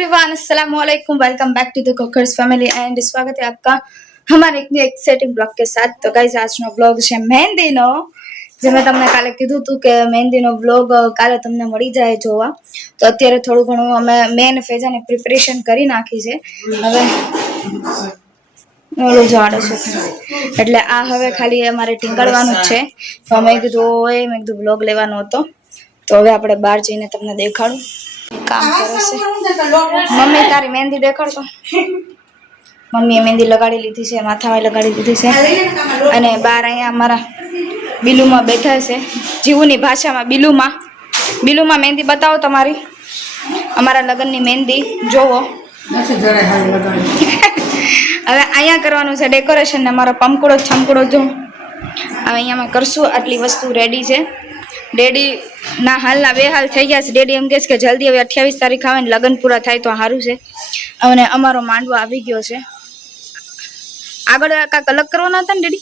Everyone, अस्सलाम वालेकुम। Welcome back to the cookers family and स्वागत है आपका हमारे एक एक्साइटिंग ब्लॉग के साथ। तो गाइस આજનો બ્લોગ છે મહેંદીનો, જે મેં તમને કાલે કીધું હતું કે મહેંદીનો બ્લોગ કાલે તમને મળી જાય જોવા। તો અત્યારે થોડું ઘણું અમે મેન ફેજાને પ્રિપરેશન કરી નાખી છે। હવે ઓલો ઝાડ છે એટલે આ હવે ખાલી અમારે ટીંગાડવાનું જ છે। તો મેં કીધું બ્લોગ લેવાનો હતો, તો હવે આપણે બહાર જઈને તમને દેખાડું काम करे छे। मम्मी तारी मेहंदी देखाड़ तो। मम्मी मेहंदी लगाड़ी लीधी छे, माथामां लगाड़ी दीधी छे अने बार अहींया अमारा बीलूमां बैठा छे। जीवुनी भाषामां बीलूमां मेहंदी बतावो तमारी। अमारा लगननी मेहंदी जोवो। हवे अहींया करवानुं छे डेकोरेशन ने अमारो पमकुड़ो छमकुड़ो जो हवे अहींयामां करशुं। आटली वस्तु रेडी छे। डेडी ना हालना बे हाल थई गया छे। डेडी एम कहे छे के जल्दी हवे 28 तारीख आवे ने लगन पूरा थाय तो सारूं छे। अने अमारो मांडवो आवी गयो छे। आगळ काक अलग करवाना हता ने डेडी?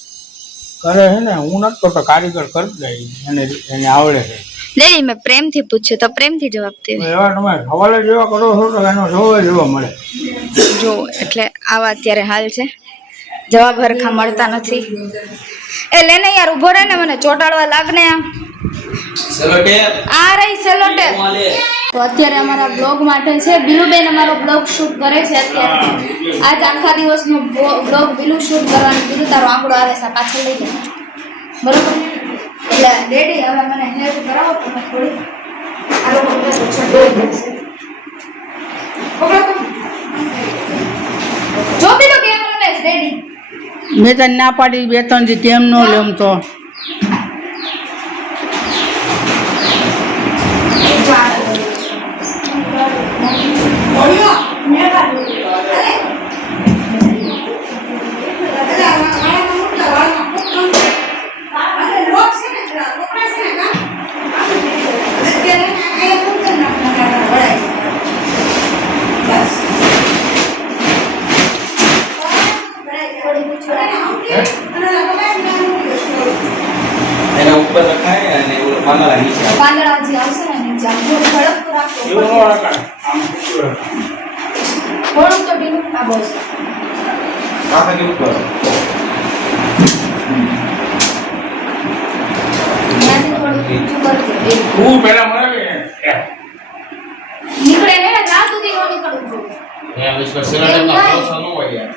करे है ने हूं न तो कारीगर कर दे एने आवड़े छे। डेडी मैं प्रेम थी पूछे तो प्रेम थी जवाब दे। एवा तमे हवाले जेवा करो छो तो एनो जोवे जेवा मळे जो એટલે આવા અત્યારે હાલ છે। જવાબ હરખા મળતા નથી। એ લેને યાર ઉભો રહે ને, મને ચોટાડવા લાગને। સેલોટેપ આ રહી સેલોટેપ। તો અત્યારે અમારા બ્લોગ માટે છે બીલુબેન અમારો બ્લોગ શૂટ કરે છે। અત્યારે આજ આખા દિવસનો બ્લોગ બીલુ શૂટ કરવાનું કીધું। તારો આંકડો આવે છે પાછળ લઈ લે બરોબર। એટલે રેડી હવે મને હેલ્પ કરાવો તમે થોડી। આ લોકો છોડી દેશે ઓકે તો જો બીલુ કેમ રમે છે રેડી। मैं तो ना पाड़ी वेतन जी केम नो लेम तो એના ઉપર રખાય અને ઓલો પાંદડા નીચે આવે। પાંદડા જે આવશે ને નીચે આમ થોડું ઝડપ રાખો। એવો નો રખાય આમ કુછ થોડું તો ઢીલું આ બસ પાછા કે ઉપર ત્યાંથી થોડું ઊંચું કરજો। હું પેલા મરે નીકળે ને ના સુધી નો નીકળવું જોઈએ। એ વિશ્વ સેલોટેપમાં ભરોસો ન હોય યાર।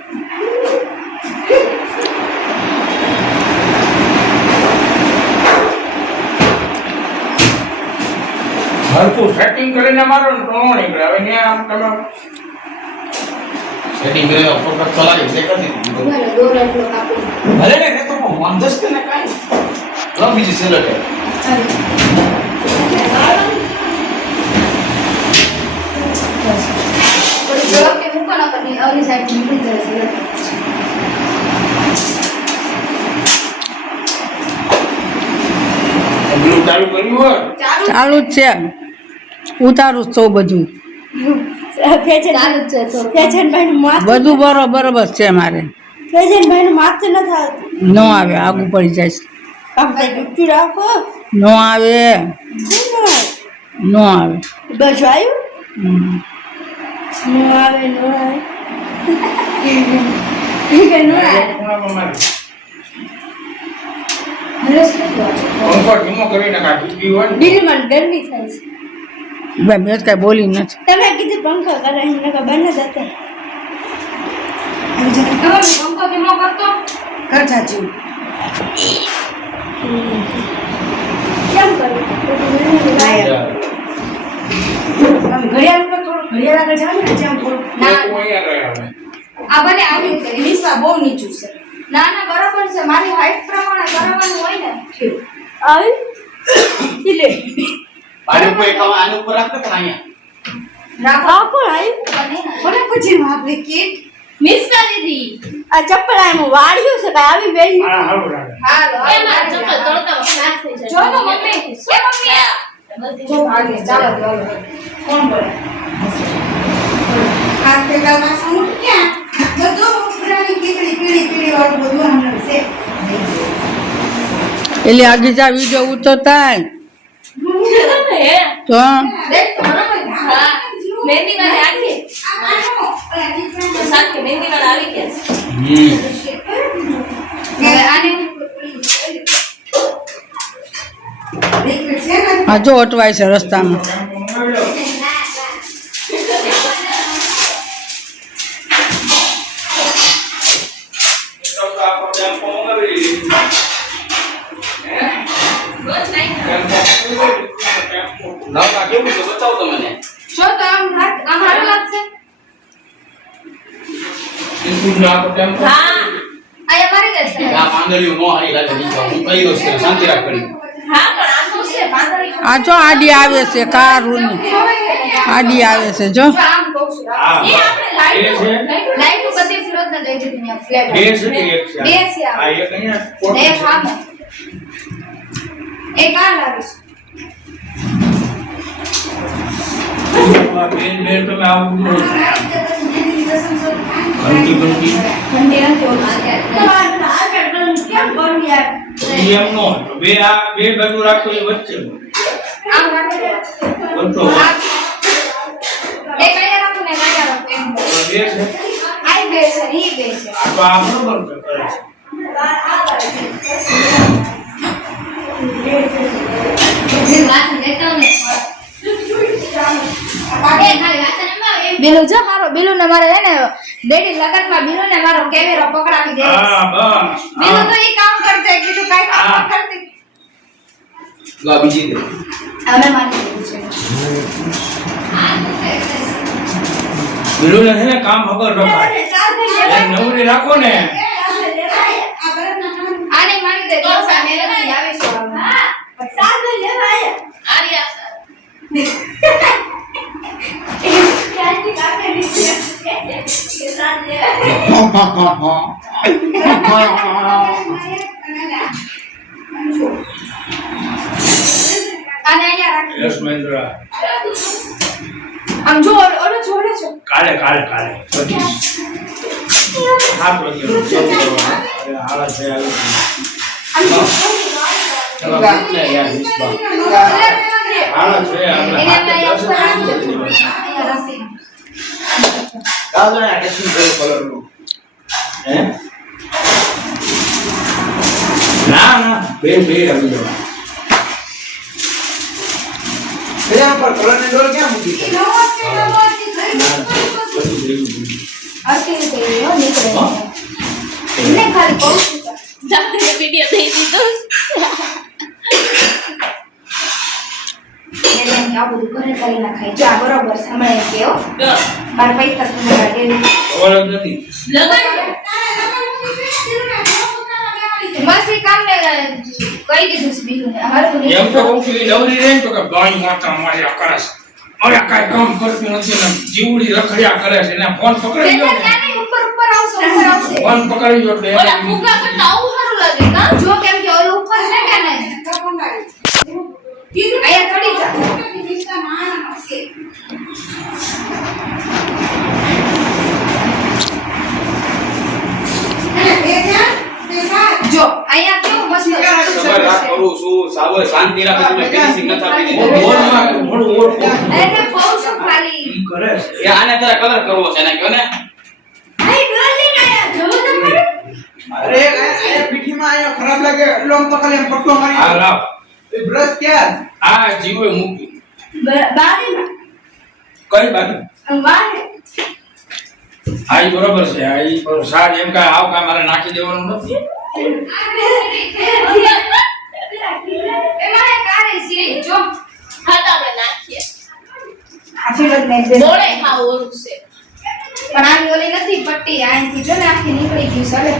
હરકું સેટિંગ કરીને મારો ને તો નો નીકળે। હવે ને આમ તમે સેટિંગ કરે તો ફોટો ચલાવી છે કરી દીધું। ભલે દોર એટલો કાપો ભલે ને એ તો મંદસ કે ને કાઈ લો બીજી સેલોટેપ થોડી જવાબ કે મૂકો ના કરી આવલી સાઈડ નીકળી જાય છે। બ્લુ ચાલુ કર્યું હોય चालू ज छे उतारू तो बधु ચાલુ જ છે તો ફેશન ભાઈ માથે बधु बरोबर छे मारे ફેશન ભાઈ માથે ન થાતું नो आवे आगू पड़ी जाय આમ કઈ ડૂબકી રાખો नो आवे नो आवे બાજુ આવ્યું हम्म। નો આવે નો આવે કે નો આવે ખૂણામાં મારી હલે શું વાત પંખો ધીમો કરીને કાઢી હોય ને બીજું મને ગરમી થાય છે भाई मैं कई बोली न તમે કીધું પંખો કરે નકર બંધ જ હતા હવે પંખો ધીમો કરતો કર ચાચુ કેમ કરું ઘડિયાળ ઉપર થોડું ઘડિયાળ આગળ જાવ ને જેમ થોડું ના હું અહીંયા ગયા હવે આ બને આવી રીતે નિસ્વા બહુ નીચું છે ના ના બરાબર છે। મારી હાઈટ પ્રમાણે કરવાનું હોય ને આવી ઇલે આને ઉપર આને ઉપર રાખતો પણ અહીંયા રાખો આ કોણ આવ્યું કોને પૂછી આપણે કીટ મિસ્કા દીદી આ ચપ્પલ આમ વાળ્યું છે કઈ આવી વેલી આ હારું લાગે હાલો એ માર ચપ્પલ તળતા નાશ થઈ જાય। જો તો મમ્મી એ મમ્મી જો આગે ચાલો ચાલો કોણ બોલે આ પેલામાં શું ક્યાં બધું ઉપરાની કીકડી પીળી પીળી વાળું બધું આમ છે એટલે આગે જા વિડિયો ઉતરતા તો देख तो बराबर हां मेहंदी वाले आगे હવે આને લિક્વિડ છે ને આ જો અટવાય છે રસ્તામાં. લાવતા કેવું છે બતાવો તો મને. જો તો આમ હારું લાગશે. હા આયા મારી જશે. આ પાંદડીઓ નો હારી લાગે દીકરા. હું કહી દઉં છું શાંતિ રાખ કરી. હા પણ આ શું છે પાંદડી આ જો આડી આવે છે કારુની આડી આવે છે જો. જો આમ કહું છું એ આપણે લાઈટ બધી ફિરોજ ને દઈ દીધી ને ફ્લેટ બે છે આ એક અહીંયા એક આમ એક આ લાગે છે બેન તમે આવું ઘંટી ઘંટી નથી ઓળખતી. કેમ કરું યાર એમ નો બે બાજુ રાખો એ વચ્ચે આમ રાખો વચ્ચો એક અહીંયા રાખો ને એક અહીંયા રાખો એમ બે છે આઈ બે છે ઈ બે છે આ તો આ બરોબર કરે છે. બિલુ જો મારો બિલુ ને મારે હે ને ડેડી લગનમાં બિલુ ને મારો કેમેરો પકડાવી દે. હા બસ બિલુ તો ઈ કામ કરશે બીજું કાઈ કામ ન કરતી. લા બીજી દે. હવે મારી દેવું છે. બીલુને છે ને કામ વગર રખાય એ નવરી રાખો ને આને મારી દે જો સા મેરે થી આવે છે હા સાદ લેવાય આરિયા ક્યાંથી કાકે નીચે કે સાદ આને અહીંયા રાખી યસ મહેન્દ્ર આમ જો ઓલો જોડે છો કાલે બધી હાથ વગેરે સબ કરવાનું હાલત છે આવી આમ જો ચલો એટલે યાર વિશ્વા હાલત છે આપણે એને હાથ અહીંયા ઉપર દર્શન રાખી કરી દેવાનું. અહીંયા રાખી દાદા આ ટેસ્ટિંગ કલરનું. હે ના બે આવી જવા પેલા પર કલરની ડોલ ક્યાં મૂકી છે? બધું ભેગું થયું. આરતી રીતે યો નીકળે હા? એને ખાલી કહું છું વિડીયો દઈ દીધો એટલે એમ કે આ બધું ઘરે કરી નાખાય જો આ બરોબર સાંભળે કેવો મારા પૈસા તમારા ડેલી ખબર જ નથી બસ એ કામ ને કહી દીધું છે બીજું ને હારું એમ તો કહું છું એ નવરી રહે ને તો કે બાઈ માતા માર્યા કરે છે અરે કાંઈ કામ કરતી નથી ને જીવડી રખડ્યા કરે છે એને ફોન પકડી ગયો ને ત્યાં નહીં ઉપર આવશે ફોન પકડી ગયો એટલે ઓલા ફુગા કરતા આવું સારું લાગે કા જો કેમ કે ઓલું ઉપર છે કે નહીં અહીંયા થોડી જા જો અહીંયા કેવું મસ્ત સબર રાખ કરું છું સાવર શાંતિ રાખો તમે ફિનિશિંગ ન થાપી દીધું. થોડું ઓળખો એટલે કહું છું ખાલી ઈ કરે છે એ આને તારે કલર કરવો છે ને કયો ને આઈ ડોલિંગ આયા જો તો ખરું અરે આ પીઠીમાં આયો ખરાબ લાગે એટલો આમ તો ખાલી આમ પટ્ટો આ મારી લાવ એ બ્રશ ક્યાં આ જીવે મૂકી બારીમાં કઈ બાજુ વાહે આ ઈ બરોબર છે આ ઈ બરોબર સાજ એમ કાંઈ આવ કાંઈ મારે નાખી દેવાનું નથી એમાં એક આ રહી છે જો હા તો આપણે નાખીએ આથી જ નહીં મોળે ખાવ ઓલું છે પણ આની ઓલી નથી પટ્ટી આથી જો ને આખી નીકળી ગઈ છે હવે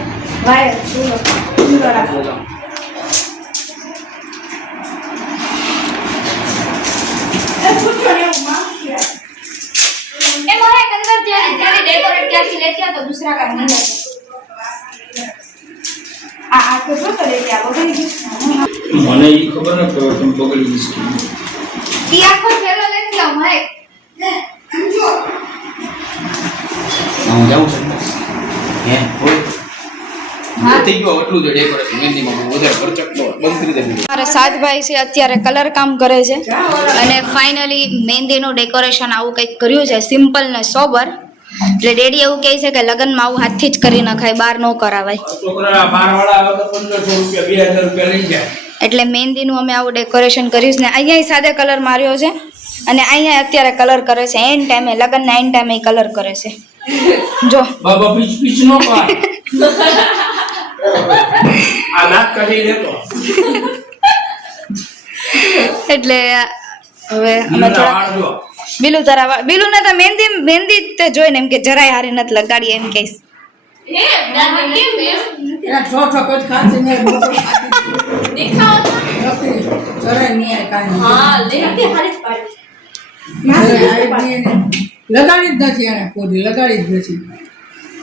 વાયર ચૂલો રાખો એ મોરે અંદર જ્યારે ડેકોરેટ ક્યાંથી લેતી આ તો દૂસરા કામ નહીં લેતી આ તો જો તો લેતી આ બગડી ગઈ મને ઈ ખબર ન પડે તમે બગડી ગઈ છે ઈ આખો થેલો લેતી આવ મહેક હું જાઉં છું હે હોય થઈ ગયો એટલું જ ડેકોરેશન મહેંદીમાં વધારે ખર્ચક તો બંધ કરી દે મારા સાતભાઈ છે અત્યારે કલર કામ કરે છે અને ફાઇનલી મહેંદીનું ડેકોરેશન આવું કંઈક કર્યું છે સિમ્પલ ને સોબર એટલે ડેડી એવું કહે છે કે લગ્નમાં આવું હાથથી જ કરી નખાય, બહાર ન કરાવાય. છોકરા બારવાળા આવે તો 1500 રૂપિયા 2000 રૂપિયા લઈ જાય. એટલે મહેંદીનું અમે આવું ડેકોરેશન કર્યું છે ને અહીંયા સાદે કલર માર્યો છે અને અહીંયા અત્યારે કલર કરે છે એન્ડ ટાઈમે, લગ્નના એન્ડ ટાઈમે કલર કરે છે. જો બાબા પીચ પીચ નો પાડ. આ નાક કાઢી લેતો. એટલે હવે અમે થોડા બિલુ ને તો મહેંદી તે જોઈને એમ કે જરાય હારી નથી લગાડી એમ કહીશ. હે દાદી કેમ એમ એના ઠોઠો કોઈ ખાતી નહીં, મોટો ખાતી દેખાવ તો નથી. જરાય નહીં આય કાંઈ નહીં. હા લેતી હારી પાડી જરાય આય જ નહીં એને. લગાડી જ નથી એને કોડી, લગાડી જ નથી.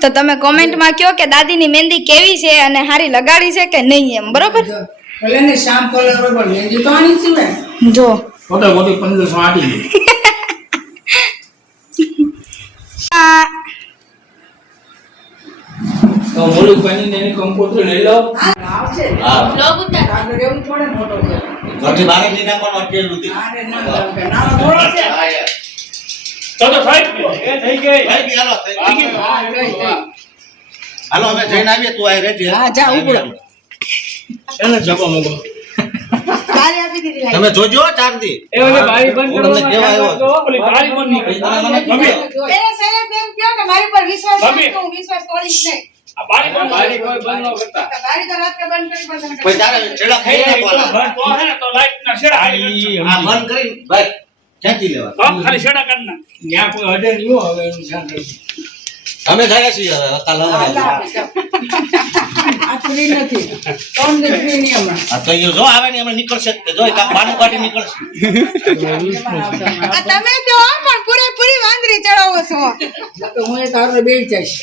તો તમે કોમેન્ટમાં કહો કે દાદીની મહેંદી કેવી છે અને હારી લગાડી છે કે નહીં એમ, બરોબર? જો, ભલે ને શામ કલર હોય પણ મહેંદી તો આની જ છે. જો મોટા મોટી 1500 આટી દે. આ તો મોલું પાણી ને કંકોત્રી લઈ લો. આવશે હા બ્લોગ ઉતાર આગળ એવું થોડે મોટો છે. ઘરથી બહાર જ નહીં નાખવાનું અટકેલું હતું. આને ના લાગે. નાનો થોડો છે. હા, યાર. તો થઈ ગઈ. એ થઈ ગઈ. ભાઈ બી હાલો, થઈ ગઈ. હા, ગઈ, ગઈ. હાલો અમે જઈને આવીએ, તું આય રહેજે. હા, જા, ઉપડો. એને જગો મોગો. તારે આપી દીધી લાઈ. તમે જોજો ચાર દી. એ ઓલે બારી બંધ હું તમને કહેવા આવ્યો હતો. ઓલી બારી બંધ નહીં કરી. ભાભી, એને સાહેબ એમ કહો કે મારી પર વિશ્વાસ ભાભી. રાખો, હું વિશ્વાસ તોડીશ નહીં. આ બારી બંધ બારી કોઈ બંધ ન કરતા. તો બારી તો રાત્રે બંધ કરી પણ તમે પછી તારે છેડા ખાઈ નાખવાના. બંધ તો હે ને તો લાઈટ ના શેડા આ બંધ કરીને ભાઈ ક્યાંથી લેવા? ખાલી શેડા કરી ના. ત્યાં કોઈ અડે નહીં હો, હવે એનું ધ્યાન રાખજો. અમે ગયા છીએ હવે કાલ હાલ હવે. આપે, ચાલ. આ ફ્રી નથી. 3 દી ફ્રી નહીં હમણાં. આ તો ઈ જો આવે ને હમણાં નીકળશે જ તે. જો કામ બાનું કાઢી નીકળશે. આ તમે તો પણ પૂરેપૂરી વાંદરી ચડાવો છો. તો હું એક હારે બેસી જઈશ.